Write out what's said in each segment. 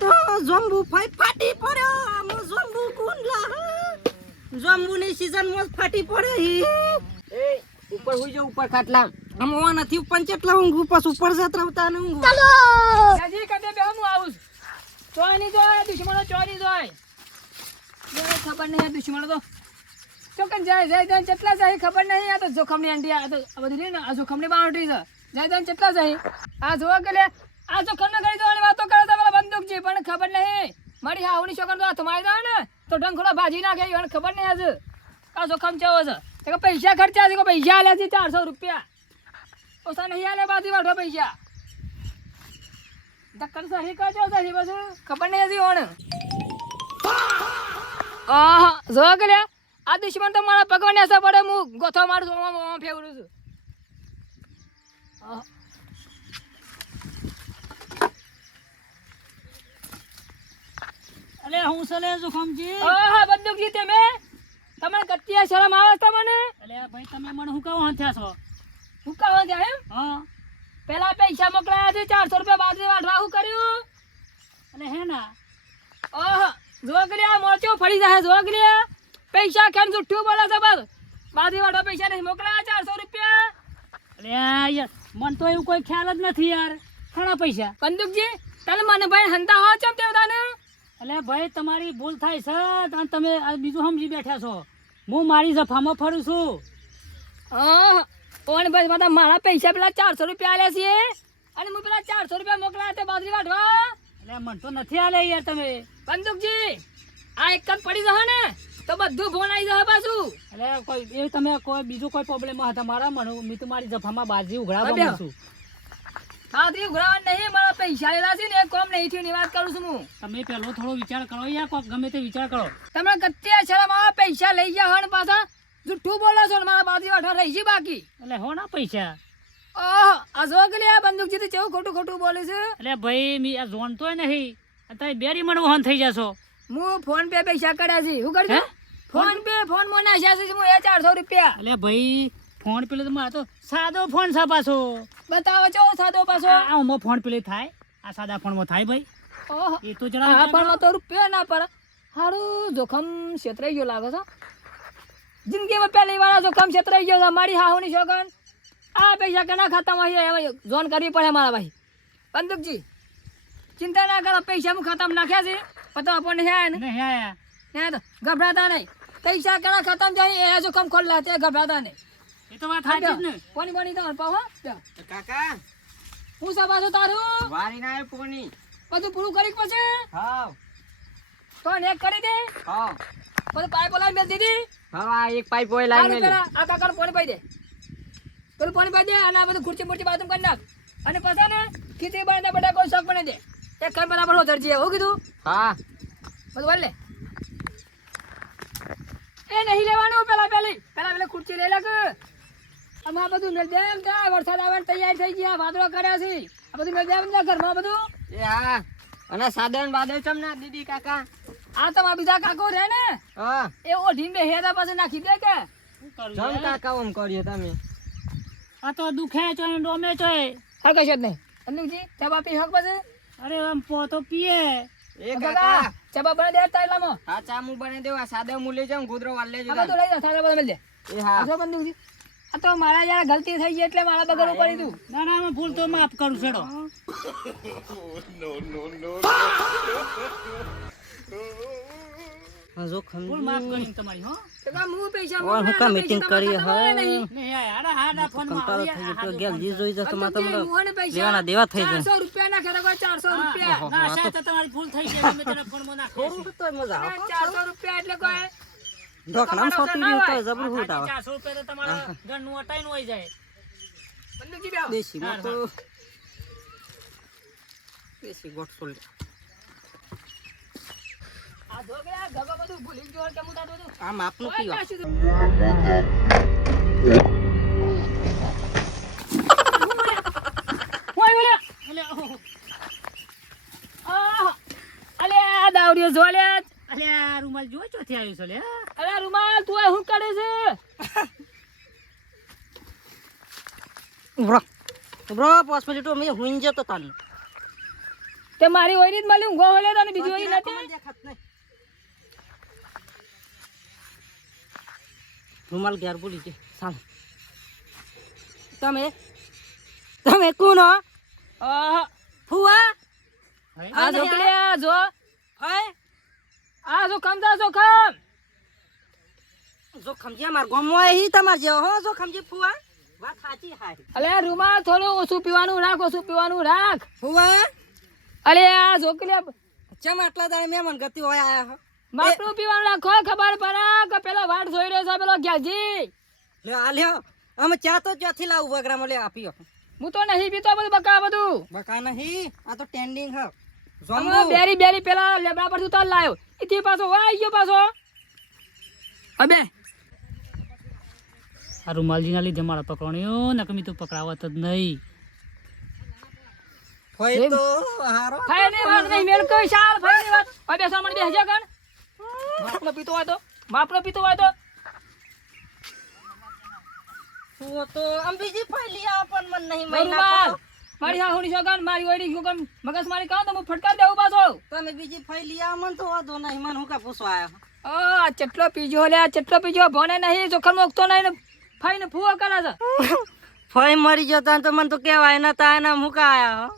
તો જોંબુ ફાટી પડ્યો આમ જોંબુ કુંડલા જોંબુની સીઝનમાં ફાટી પડે એ ઉપર હોઈ જાવ ઉપર ખાટલા આમ ઓ નથી પંચેટલા ઊંઘું પાસ ઉપર જાત્રાવતા ને ઊંઘું ચાલો જાજી કદે બે હું આવું ચોની જોય દુશ્મનો ચોરી જોય મને ખબર નહીં દુશ્મનો તો ચોકન જાય કેટલા જાય ખબર નહીં આ તો જોખમની આંટી આ તો આ બધી ને આ જોખમની બાઉન્ડ્રી છે જાય કેટલા જાય આ જોવા કે આ જોખમ ને કરી દેવાની વાતો કરે છે પેલા બંદૂક છે પણ ખબર નહીં મારી હાવની છોકર તો હાથ મારી દે ને તો ડંખોડો ભાજી નાખે એને ખબર નહીં આજે આ જોખમ કેવો છે કે પૈસા ખર્ચા છે પૈસા આલ્યા છે 400 રૂપિયા ઓછા નહીં આલે બાજી વાળો પૈસા દક્કન સહી કરજો સહી બસ ખબર નહીં હતી ઓણ જો કે આ દુશ્મન તો મારા ભગવાન અસર પડે હું ગોથો મારું ફેવરું છું અલે હું સલે જોખમજી બંદૂકજી તમને કત્યા શરમ આવે તમને અલે ભાઈ તમે મને હું કહો હંથ્યા છો હું કહો ત્યાં એમ હા પેલા પૈસા મોકલાયા છે 400 રૂપિયા બાજરી વાટવા શું કર્યું અલે હે ના જોગલિયા મોરચો ફરી જાય જોગલિયા પૈસા ખેન જુઠ્ઠું બોલે છે બસ બાજરી વાટવા પૈસા નહીં મોકલાયા 400 રૂપિયા અલે યાર મન તો એવું કોઈ ખ્યાલ જ નથી યાર ઘણા પૈસા બંદૂકજી તમે મને ભાઈ હંતા હો ચમ તે બધાને અલે ભાઈ તમારી ભૂલ થાય છે અને તમે આ બીજું સમજી બેઠા છો હું મારી જફામાં ફરું છું કોણ બસ બધા મારા પૈસા પેલા 400 રૂપિયા આલ્યા છે અને હું પેલા 400 રૂપિયા મોકલાયા તે બાજરી વાટવા અલે મન તો નથી આલે યાર તમે બંદૂકજી આ એક જ પડી જશે ને તો બધું ફોન આવી જશે પાછું અલે કોઈ એ તમે કોઈ બીજો કોઈ પ્રોબ્લેમ હતા મારા મેં તો મારી જફામાં બાજરી ઉઘરાવવા છું બાજરી ઉઘરાવવા નહીં મારા પૈસા લેલા છે ને એક કોમ નહીં થયું ની વાત કરું છું હું તમે પેલો થોડો વિચાર કરો યાર કોક ગમે તે વિચાર કરો તમે કત્યા શરમ આવે પૈસા લઈ જાવ હણ પાછા જુઠ્ઠું બોલો છો મારા બાજરી વાટવા રહી છે બાકી એટલે હો ના પૈસા આ જો કે આ બંદૂકજી તો કેવું ખોટું ખોટું બોલે છે એટલે ભાઈ મી આ જોનતોય નહીં તમે બેરી મને વહન થઈ જશો હું ફોન પે પૈસા કર્યા છે શું કરજો ફોન પે ફોન માં નાખ્યા છે હું 400 રૂપિયા એટલે ભાઈ ફોન પેલે તો મારે તો સાદો ફોન છે પાછો બતાવો છો સાદો પાછો આ ઉમો ફોન પેલે થાય આ સાદા ફોનમાં થાય ભાઈ એ તો જરા આ પણ તો રૂપિયા ના પર હારું જોખમ ક્ષેત્રાઈ ગયો લાગે છે જિંદગીમાં પહેલી વાર જોખમ ક્ષેત્રાઈ ગયો છે મારી હાહુની છોકન આ પૈસા કેના ખાતામાં છે જોન કરવી પડે મારા ભાઈ બંદૂકજી ચિંતા ના કરો પૈસા હું ખાતામાં નાખ્યા છે પતો આપણને હે ને હે તો ગભરાતા નહીં પૈસા કેના ખાતામાં જાય એ જોખમ ખોલ્લા તે ગભરાતા નહીં એ તો વાત સાચી જ ને પાણી પાણી તમારે પાવ હા કાકા હું સભા છું તારું વારી ના પોની બધું પૂરું કરી પછી હા તો નેક કરી દે હા બધું પાઇપ લાઈન મેલ દીધી હા એક પાઇપ ઓય લાઈન મેલી આ કાકા પાણી પાઈ દે પેલું પાણી પાઈ દે અને આ બધું ખુરચી મુરચી બાથરૂમ કરી નાખ અને પછી ને ખીચડી બનાવીને બધા કોઈ શાક બનાવી દે એક કામ બરાબર હો ધરજી હું કીધું હા બધું વાળ લે એ નહીં લેવાનું પેલા ખુરચી લઈ લે કે આમાં બધું મેલ દે એમ થાય વરસાદ આવે તૈયાર થઈ ગયા વાદળો કર્યા છે આ બધું મેલ દે એમ ઘરમાં બધું એ હા અને સાદન બાદલ ચમ ના દીદી કાકા આ તમારા બીજા કાકો રહે ને હા એ ઓઢીને બે હેદા પાસે નાખી દે કે ચમ કાકા ઓમ કર્યો તમે આ તો દુખે છો ને ડોમે છો હા કશો જ નહીં અનુજી ચા બાપી હક પાસે અરે આમ પો તો પીએ એ કાકા ચા બને દે તાઈલામાં હા ચા મુ બને દેવા સાદા મુ લઈ જાઉં ગોદરો વાલ લેજો આ તો લઈ જા સાદા બધા મેલ દે એ હા જો બંદૂકજી આ તો મારા યાર ગલતી થઈ ગઈ એટલે મારા બગડવું પડી તું ના ના હું ભૂલ તો માફ કરું છેડો જોખમ ભૂલ માફ કરી તમારી હો તો કા હું પૈસા ઓય હું કા મીટિંગ કરી હે ને યાર હાડા ફોન માં કંટાળો થઈ ગયો ગેલ જી જોઈ જતો માં તમને પૈસા દેવાના દેવા થઈ જાય 400 રૂપિયા ના ખેડા 400 રૂપિયા ના સાચા તમારી ભૂલ થઈ ગઈ મેં તને ફોન માં નાખ્યો તો મજા આવે 400 રૂપિયા એટલે કોઈ ઢોકણામ સોતી રહ્યું તો જબર ફૂટ આવે 400 રૂપિયા તો તમારા ઘરનું અટાઈ નું હોય જાય બંદૂકજી બેહો દેશી માં તો દેશી ગોટ સોલ આ ધોગડા ગગો બધું ભૂલી ગયો કે હું તાતો તો આ માપનું પીવા ઓય બોલે અલે આ દાવડીઓ જો લે અલે આ રૂમાલ જો ચોથી આવ્યો છે લે અરે રૂમાલ તું શું કરે છે બ્રો બ્રો 5 મિનિટ મે હુઈ જતો તાન તે મારી ઓયરી જ મળી ઊંઘો હોલે તને બીજી ઓયરી નથી રૂમાલ ઘેર ભૂલી છે સાલ તમે કોણ હો આહ, ફુવા આ જો ભાઈ, પેલે આ જો હે આ જો ખમતા જો ખમ જો ખમજી માર ગોમમાં હી તમાર જેવો હો જો ખમજી ફુવા વાત સાચી હારી અલે રૂમા થોડું ઓછું પીવાનું રાખ ફુવા અલે આ જો પેલે ચમ આટલા દાડે મહેમાન ગતિ હોય આયા હો માટલું પીવાનું રાખો ખબર પડે કે પેલો વાટ જોઈ રહ્યો છે પેલો ગ્યાલજી લ્યો આ લ્યો અમે ચા તો જ્યાંથી લાવું વગરામાં લે આપીઓ હું તો નહીં પીતો બધું બકા બધું બકા નહીં આ તો ટેન્ડિંગ હ અમે બેરી પેલા લેબડા પર ઉતાર લાયો ઈથી પાછો વાઈ ગયો પાછો અબે આ રૂમાલજીના લીધે મારા પકડ્યો નકમી તો પકડાવત જ નહીં. હોય તો હારો ફાયની વાત નહીં મેલ કોઈ શાલ ફાયની વાત અબે સામણ બેસજો કણ માપનો પીતો હોય તો ફુવા તો આમ બીજી ફાઈલી આ પણ મન નહીં રૂમાલ મારી હા હોની છોકન મારી ઓયડી છોકન મગજ મારી કાં તો હું ફટકાર દેવું પાછો તમે બીજી ફાઈલી આ મન તો વાંધો નહીં મન હું કા પૂછવા આયા આ ચટલો પીજો લે ચટલો પીજો ભણે નહીં જોખમ મોકતો નહીં ને ફાઈને ફૂવો કરે છે ફઈ મરી જતા તો મન તો કેવાય નતા એના મુકા આયા હો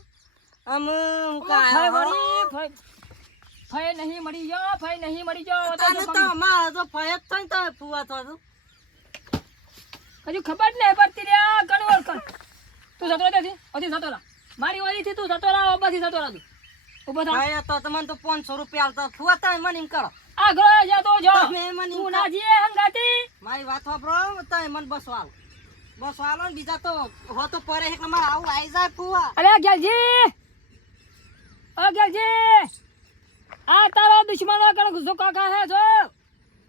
આમ મુકા આયા ફાઈ નહીં મરી જાઓ તને તો મારા તો ફઈ જ થઈ તો ફુવા તો હજુ ખબર જ નહીં પડતી રે કણવર કણ તું જતો રહેતી ઓથી જતો રહા મારી ઓરી થી તું જતો રહા ઓબાથી જતો રહા તું ઉભો થા ફઈ તો તમને તો 500 રૂપિયા આલતા ફુવા તમે મને એમ કરો આ ઘરે જા તો જો તમે મને તું ના જીએ હંગાતી મારી વાત સાંભળો તમે મને બસવાલો ને બીજા તો હો તો પરે એટલે મારે આવું આવી જાય ફુવા અરે ગેલજી આ તારો દુશ્મનો કણ ગુસ્સો કાકા હે જો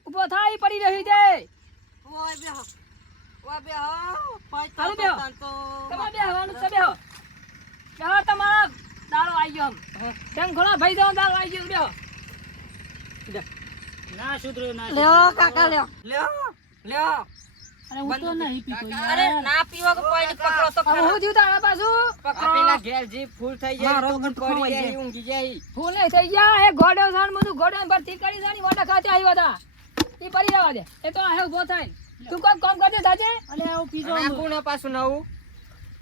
ઉભો થાય પડી રહી છે ઓય બેહો ફઈ હાલો બેહો. તો તમે બેહવાનું છે બેહો તમારા દાડો આવી ગયો તેમ ઘણા ભાઈ દો દાડો આવી ગયો બેહો ના સુધર્યો ના લ્યો કાકા લ્યો અરે હું તો નહીં પીતો અરે ના પીવો કે કોઈ પકડો તો હવે હું થયું તારા પાછું પેલા ઘેરજી ફૂલ થઈ જાય તો પણ પડી જાય ઊંઘી જાય ફૂલ નહીં થઈ ગયા એ ગોડો સાણ બધું ગોડો ભરતી કરી જાણી મોટા ખાતે આવ્યા હતા ઈ પડી જવા દે એ તો આ ઉભો થાય તું કોમ કામ કરજે સાચે અલે આવું પીજો નાખું પાછું નવું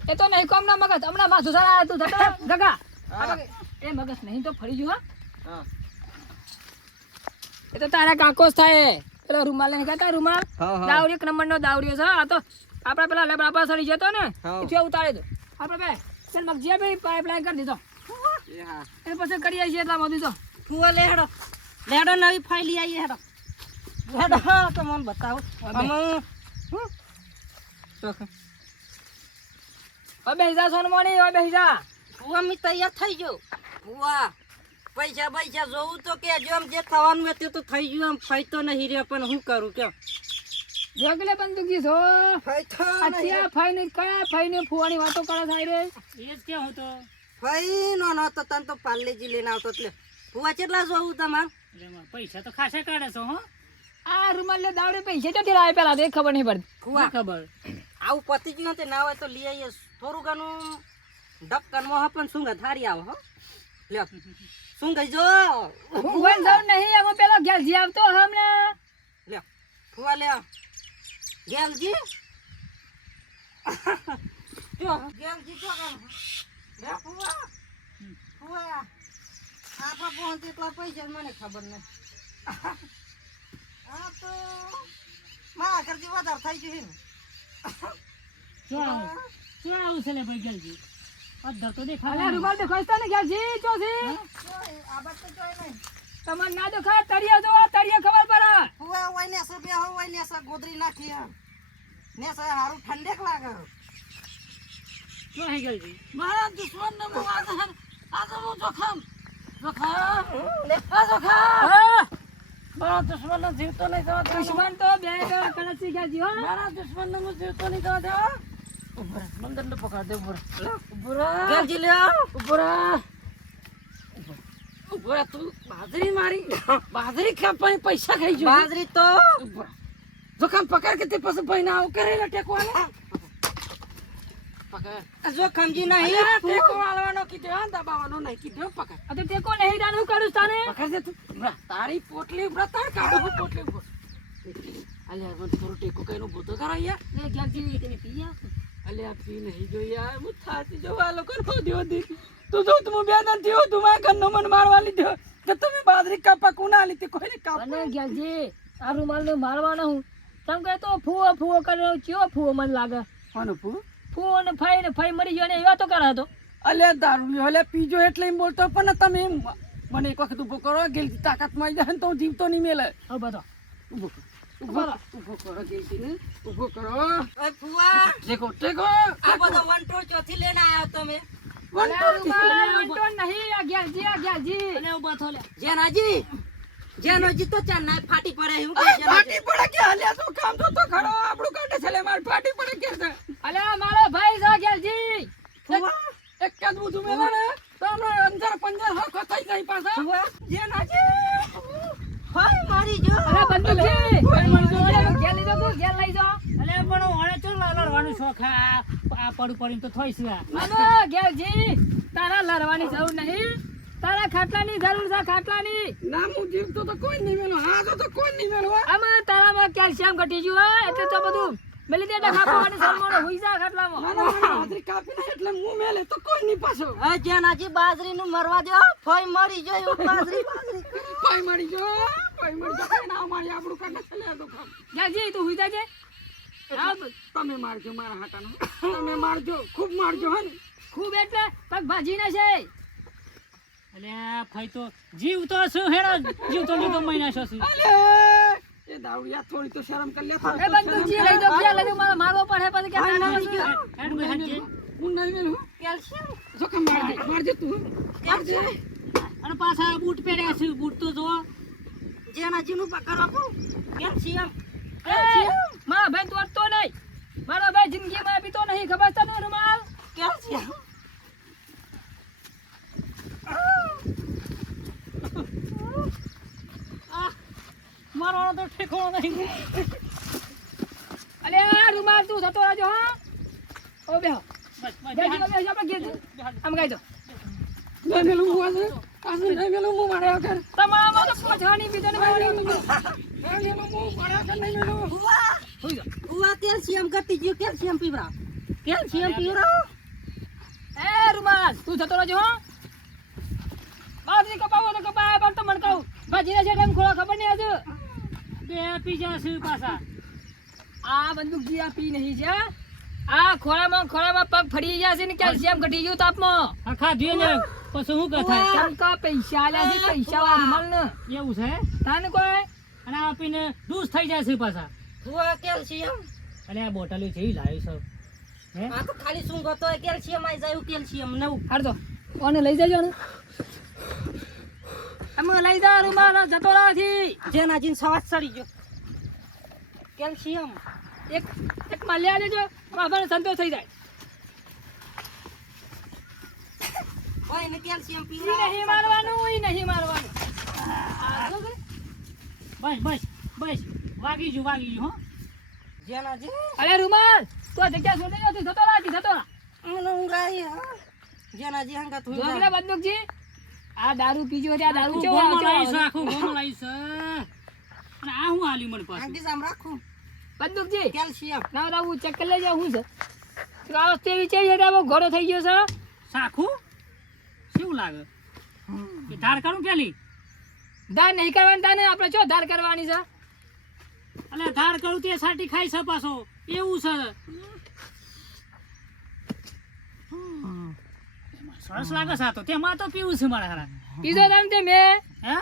એ તો નહીં કોમ ના મગજ હમણાં માથું સારા તું થતો ગગા એ મગજ નહીં તો ફરી ગયું હા એ તો તારા કાકો જ થાય પેલો રૂમાલ નહીં કહેતા રૂમાલ દાવડી એક નંબર નો દાવડીઓ છે આ તો આપડા પેલા લેબડા પર સડી જતો ને એટલે ઉતારે દો આપડે બે ચાલ મગજીયા બે પાઇપલાઇન કરી દીધો એ પછી કરીએ છીએ એટલા બધું તો ફુવા લેડો નવી ફાઈલી આવી હેડો તો મને બતાવો હવે બેસા સોનમણી હવે બેસા ફુવા મી તૈયાર થઈ ગયો ફુવા પૈસા જોવું તો કે જો આમ જે થવાનું હતું તો થઈ ગયું આમ ફાઈ તો નહીં રે પણ હું કરું કે જોગલે બંદૂકી છો ફાઈ તો અત્યારે ફાઈ ને કયા ફાઈ ને ફુવાની વાતો કરે થાય રે એ જ કે હું તો ફાઈ નો તો તને તો પાર્લેજી લઈને આવતો એટલે ફુવા કેટલા જોવું તમાર એટલે મારા પૈસા તો ખાસા કાઢે છો હો આ રૂમાલ લે દાવડે પૈસા ચોથી લાવે પેલા તો એ ખબર નહીં પડતી ફુવા ખબર આવું પતી જ નથી ના હોય તો લઈ આવીએ થોડું ઘણું ઢક્કન મોહ પણ સુંગત હારી આવો હો લ્યો સુંગત જો ભગવાન જાવ નહીં અમે પેલો ગેલજી આવતો હમણાં લ્યો ફુવા લ્યો ગેલજી જો ગેલજી તો લે ફુવા આપા પહોંચે એટલા પૈસા મને ખબર નહીં આ તો મારા કરતી વધારે થઈ ગયું શું આવું છે લે ભાઈ ગલજી અધર તો અલે દેખાય રૂમાલ દેખાય ને ગેલજી ચોથી આ બાત તો જોઈ નહીં તમને ના દેખાય તળિયા જો તળિયા ખબર પડે હુવા હોય ને સે બે હોય ને સે ગોદરી નાખી ને સે હારું ઠંડક લાગે શું હે ગલજી મારા દુશ્મન ને હું આ તો હું જોખમ હા મારા દુશ્મન ને જીવતો નહીં જવા દે દુશ્મન તો બે કણસી ગેલજી હો મારા દુશ્મન ને હું જીવતો નહીં જવા દે મંદન ને પકડ દે ઉભરા ગેલજી લે ઉભરા તું બાજરી મારી બાજરી ખાવાની પૈસા ખાઈ જો બાજરી તો જોખમ પકડ કે તે પછી ભાઈ ના આવ કરેલા ટેકવાને પકડ જોખમજી નહીં અલ્યા, ટેકો વાળવાનો કીધો હા, દબાવવાનો નહીં કીધો પકડ આ તો ટેકો નહીં દાન હું કરું તાને પકડ દે તું ઉભરા. તારી પોટલી ઉભરા તાર કાઢો હું પોટલી ઉભો અલ્યા મને થોડો ટેકો કઈનો ભૂતો કરો યાર એ ઘેરજી તમે પી આવો. અલ્યા પી નહીં જો યાર હું થાતી જો આ લોકો નો દેવો દીધી તું જો તું બે દન થયો તું મારા ઘરનો મન મારવા લીધો કે તમે બાજરી કાપા કુના લીધી કોઈને કાપા અને ઘેરજી આ રૂમાલને મારવાનો હું તમ કહે તો ફૂવો ફૂવો કર્યો ચિયો ફૂવો મને લાગે કોનો પૂ ફૂવો ને ફાઈ મરી ગયો ને એવા તો કરા તો અલ્યા દારૂ અલ્યા પીજો એટલે એમ બોલતો પણ તમે એમ મને એક વખત ઉભો કરો ગેલથી તાકાત માં જાય ને તો હું જીવતો નહીં મેલે હવે બધો ઉભો કરો ઉભો કરો ગેલથી ને ઉભો કરો ઓય ફુવા ટેકો ટેકો આ બધો વંટોળ ચોથી લઈને આવ્યો તમે નહીં આ ઘેરજી અને ઉભા થો લે જેનાજી તો ચાંદના ફાટી પડે એવું કે ફાટી પડે કે અલ્યા તું કામ તો ખરો આપણું કાઢે છે લે માર ફાટી પડે કે છે અલ્યા મારો ભાઈ છે ઘેરજી ફુવા એક જ બધું મેલે ને તો હમણાં અંધાર પંજાર હરખો થઈ જાય પાછા ફુવા જેનાજી હાય મારી જો અરે બંદૂકજી ઘેર લીધો તું ઘેર લઈ જાઓ અલે પણ ઓણે ચો લડવાનું શોખ આ પડું પડીને તો થોઈશું આ મામો ઘેરજી તારા લડવાની જરૂર નહીં તારા ખાટલાની જરૂર છે ખાટલાની ના હું જીવતો તો કોઈ નહીં મેલો હા તો કોઈ નહીં મેલો આમાં તારામાં કેલ્શિયમ ઘટી ગયું હોય એટલે તો બધું મેલી દે ડખા પાવાની સલમાનો હુઈ જા ખાટલામાં હાજરી કાપી ના એટલે હું મેલે તો કોઈ નહીં પાછો હા જેનાજી બાજરીનું મરવા દો ફોય મરી જાય બાજરી પાઈ મળી જો ના મારી આપણું કાઢે છે લે તો કામ ઘેરજી તું હુઈ જાજે તમે મારજો મારા હાટાનો તમે મારજો ખૂબ મારજો હે ને ખૂબ એટલે પગ ભાજી ના છે અલે ફઈ તો જીવ તો શું હેડો જીવ તો લીધો મહિના છો છું અલે એ દાવડિયા થોડી તો શરમ કર લે એ બંદૂકજી લઈ દો ક્યાં લઈ દો મારો મારવો પડે પછી કે તાના હેડ બે હેડ જે હું નહીં મેલું કેલ્શિયમ જો કે મારજે તું મારજે અને પાછા બૂટ પહેર્યા છે બૂટ તો જો જેનાજીનું પકડ આપો કેલ્શિયમ મારા ભાઈ તું અટતો નહીં મારો ભાઈ જિંદગીમાં બીતો નહીં ખબર તને રૂમાલ કેલ્શિયમ મારો તો ઠેકો નહીં અલે આ રૂમાલ તું થતો રહેજો હા ઓ બેહો બસ બસ ઘેરજી બેહો આપણે ઘેર આમ ગાઈ દો નહીં મેલું હું આજે નહીં મેલું હું માર્યા કર તમારામાં તો પોછાની બીતો ને નહીં મેલું હું માર્યા કર નહીં મેલું હુઈ જા ફુવા કેલ્શિયમ ઘટી ગયું કેલ્શિયમ પીવરા કેલ્શિયમ પીવરા એ રૂમાલ તું થતો રહેજો હા બાજરી કપાવો તો કપાય પણ તો મણકાવું ભાજીના છે ટાઈમ ખોળા ખબર નહીં હજુ બે પીજા છે પાછા આ બંદૂકજી આ પી નહીં છે આ ખોળામાં પગ ફરી ગયા છે ને કેલ્શિયમ ઘટી ગયું તાપમાં આખા ધીએ ને પછી હું કે થાય ચમકા પૈસા આલ્યા છે પૈસા વાળા રૂમાલ ને એવું છે તાને કોઈ અને આ પીને ડૂસ થઈ જાય છે પાછા ફુવા કેલ્શિયમ અને આ બોટલ છે ઈ લાવી છે હે આ તો ખાલી સૂંઘો તો કેલ્શિયમ આવી જાય કેલ્શિયમ નવું હાર દો ઓને લઈ જજો ને અમે લઈ જા રૂમાલ જતો નથી જેનાજીને સવાજ સડી ગયો કેલ્શિયમ એક માલ્યા દેજો બાબાને સંતોષ થઈ જાય ઓય ને કેલ્શિયમ ઈ પીવરા નહીં મારવાનું ઈ નહીં મારવાનું આ જો કે? બસ બસ બસ વાગી ગયું હો જેનાજી અરે રૂમાલ તો આ જગ્યા છોડી દે જતો રહા મને ઊંઘાઈ હા જેનાજી હંગા તું જો પેલા બંદૂકજી આ દારૂ પીજો છે આ દારૂ આખું કેવો ગોમો લાવી છે આવે? આખું ગોમો લાવી છે અને આ હું આલી મને પાછું આંગી સામ રાખું બંદૂકજી કેલ્શિયમ ના ના હું ચેક કરી લેજે હું છે તો આ વખતે વિચારી છે કે ઘોડો થઈ ગયો છે સાખું શું લાગે કે ધાર કરું પેલી ધાર નહીં કરવાની તાને આપણે ચો ધાર કરવાની છે અલે ધાર કરું તે સાટી ખાઈ છે પાછો એવું છે સરસ લાગે છે આ તો તેમાં તો પીવું છે મારા હારા પીધો તાન તે મેં હે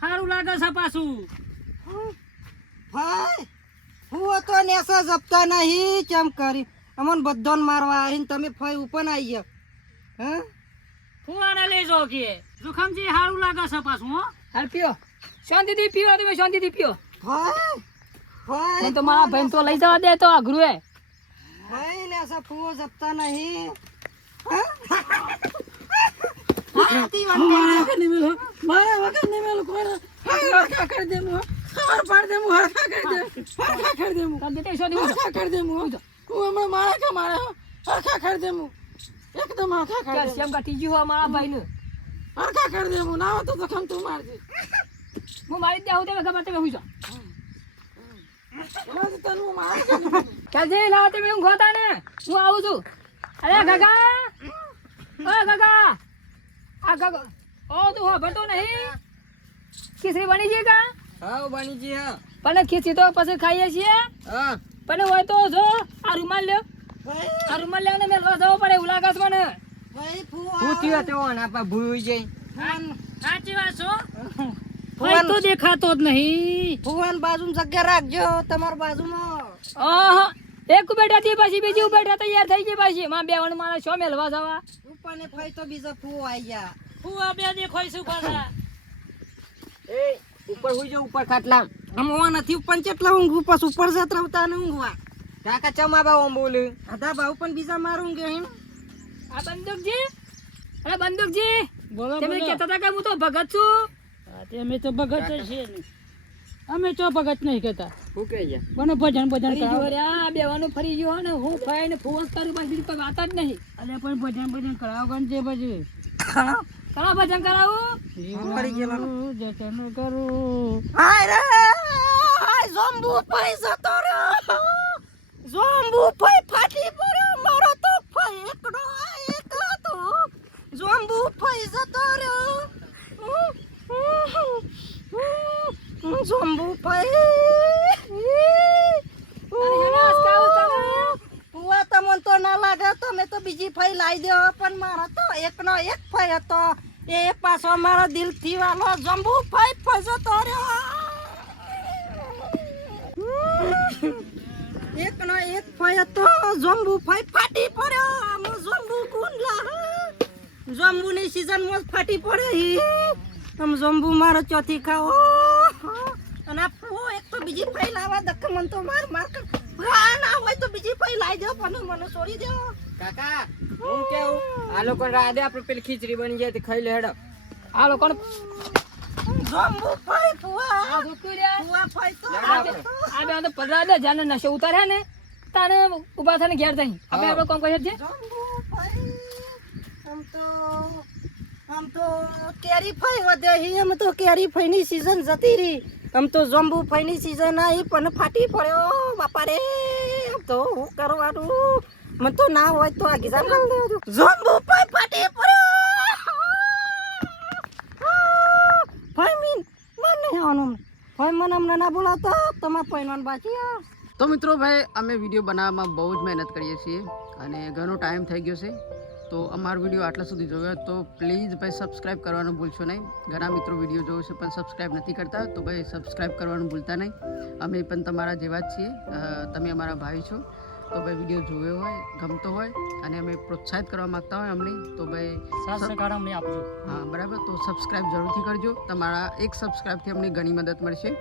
સારું લાગે છે પાછું ભાઈ હું તો નેસા જપતા નહીં કેમ કરી અમન બધાને મારવા આવીને તમે ફઈ ઉપર આવી ગયા હે ફુવાને લઈ જાઓ કે જોખમજી સારું લાગે છે પાછું હો હાલ પીઓ શાંતિથી પીઓ તમે શાંતિથી પીઓ ભાઈ ભાઈ નહીં તો મારા ભાઈ તો લઈ જવા દે તો અઘરું હે ભાઈ નેસા ફુવો જપતા નહીં મારા વગર નહીં મેલું મારા વગર નહીં મેલું કોઈ હરખા કરી દે હું ખબર પાડ દે હું હરખા કરી દે કર દેતે શાંતિ હરખા કરી દે હું હમણાં મારા કે મારે હરખા કરી દે હું એકદમ હરખા કરી દે કેલ્શિયમ ઘટી ગયું હોય અમારા ભાઈને હરખા કરી દે હું ના હોય તો ખમ તું મારજે હું મારી દે આવું તમે ગમે તમે હું છો એમાં તને હું માર કેલ્શિયમ લાવો તમે હું ગોતા ને હું આવું છું અરે ગગા ઓ ગગા આ ગગા ઓ તું હો ભટો નહીં ખીચડી બની છે કા હા બની જી હા પણ ખીચડી તો પછી ખાઈએ છીએ હા પણ હોય તો જો આ રૂમાલ લ્યો આ રૂમાલ લેવાને મેં લો જવો પડે એવું લાગે છે મને ભાઈ ફુવા ભૂત્યો તો ના પા ભૂઈ જાય સાચી વાત છો ભાઈ તો દેખાતો જ નહીં ફુવાન બાજુમાં જગ્યા રાખજો તમાર બાજુમાં આહા એક બેઠાથી પછી બીજી બેઠા તૈયાર થઈ ગઈ પાછી માં બેવણ મારા શો મેલવા જવા ઉપરને ફાઈ તો બીજા ફુવા આઈ ગયા ફુવા બે દેખાય શું પાછા એ ઉપર હુઈ જાવ ઉપર ખાટલા અમવા નથી ઉપર કેટલા ઊંઘું પાછું ઉપર જત રહતા ને ઊંઘવા કાકા ચમા બાવ બોલે આધા બાવ પણ બીજા મારું કે એમ આ બંદૂકજી અરે બંદૂકજી બોલો તમે બોલો કહેતા હતા કે હું તો ભગત છું હા, તે અમે તો ભગત જ છીએ ને અમે તો ભગત નહીં કહેતા હું કે ગયા પણ ભજન ભજન ફરી કરાવો ગયો રે આ બેવાનું ફરી ગયો ને હું ફાઈ ને ફોન કરું બસ બીજું કોઈ વાત જ નહીં અરે પણ ભજન ભજન કરાવો કન છે પછી કરા ભજન કરાવું મરી ગયેલા. જતન કરું હાય રે હાય જોંબુ ભાઈ જતો રહ્યો જોંબુ ભાઈ ફાટી પડ્યો મારો તો ભાઈ એકડો એક હતો જોંબુ ભાઈ જતો રહ્યો જોંબુ ભાઈ પુઆ તમને તો ના લાગે તમે તો બીજી ફાઈ લાવી દો પણ મારો તો એકનો એક ફાઈ હતો એ પાછો મારો દિલથી વાલો જંબુ ફાઈ ફસો તો એકનો એક ફાઈ હતો જંબુ ફાઈ ફાટી પડ્યો આમ જંબુ ગુંડલા જંબુની સીઝનમાં ફાટી પડ્યો આમ જંબુ મારો ચોથી ખાઓ અને આ ફૂ એક તો બીજી ફાઈ લાવવા દખ મન તો માર માર કર હા ના હોય તો બીજી ફાઈ લાવી દો પણ મને છોડી દો કાકા હું કેવું આ લોકો રાડે આપણે પેલી ખીચડી બની જાય તો ખાઈ લે હેડો આ લોકોને જંબુ ફાઈ ફુવા આ દુખી રહ્યા ફુવા ફાઈ તો આ બે તો પધરા દે જાને નશો ઉતાર્યા ને તાને ઊભા થઈને ઘેર થઈ આપણે આપણું કામ કરીએ છીએ જંબુ ફાઈ આમ તો કેરી ફાઈ વધે હી આમ તો કેરી ફાઈની સીઝન જતી રહી આમ તો જંબુ ફાઈની સીઝન આવી પણ ફાટી પડ્યો બાપા રે આમ તો હું કરવાનું મને તો ના હોય તો આ ગીઝામ કરી દેજો જંબુ ફાઈ ફાટી પડ્યો ફાઈ મીન મને નહીં આવવાનું ફાઈ મને અમને ના બોલાવતા તમારે પહેરવાનું બાકી આ તો મિત્રો ભાઈ અમે વિડીયો બનાવવામાં બહુ જ મહેનત કરીએ છીએ અને ઘણો ટાઈમ થઈ ગયો છે તો અમારો વિડીયો આટલા સુધી જોયો તો પ્લીઝ ભાઈ સબસ્ક્રાઈબ કરવાનું ભૂલશો નહીં ઘણા મિત્રો વિડીયો જોવે છે પણ સબસ્ક્રાઈબ નથી કરતા તો ભાઈ સબસ્ક્રાઈબ કરવાનું ભૂલતા નહીં અમે પણ તમારા જેવા જ છીએ તમે અમારા ભાઈ છો તો ભાઈ વિડીયો જોયો હોય ગમતો હોય અને અમે પ્રોત્સાહિત કરવા માગતા હોય અમને તો ભાઈ સાથ સહકાર અમને આપજો હા બરાબર તો સબસ્ક્રાઈબ જરૂરથી કરજો તમારા એક સબસ્ક્રાઈબથી અમને ઘણી મદદ મળશે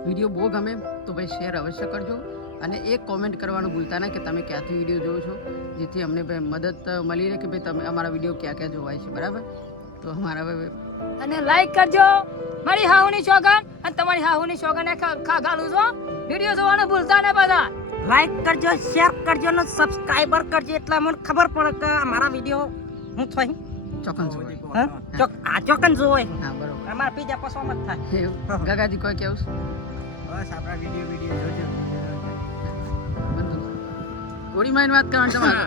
વિડીયો બહુ ગમે તો ભાઈ શેર અવશ્ય કરજો અને એક કોમેન્ટ કરવાનું ભૂલતા ના કે તમે ક્યાંથી વિડીયો જોવો છો જેથી અમને ભાઈ મદદ મળી રહે કે ભાઈ તમે અમારા વિડીયો ક્યાં ક્યાં જોવાય છે બરાબર તો અમારા ભાઈ અને લાઈક કરજો મારી હાહુની સોગન અને તમારી હાહુની સોગન ખાગાલું છો વિડીયો જોવાનું ભૂલતા ને બધા લાઈક કરજો શેર કરજો ને સબસ્ક્રાઇબર કરજો એટલે મને ખબર પડે કે અમારા વિડીયો હું થઈ ચોકન જોવાય ચોકન જોય હા બરોબર અમારા બીજા પસંદ જ થાય ગગાજી કોઈ કેવું બસ આપણા વિડીયો જોજો બધું ગોળી માઈને વાત કરવાની તમારે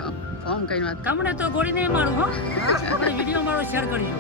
ઓમ કઈ વાત તમને તો ગોળી નહીં મારું હો પણ વિડીયો મારો શેર કરજો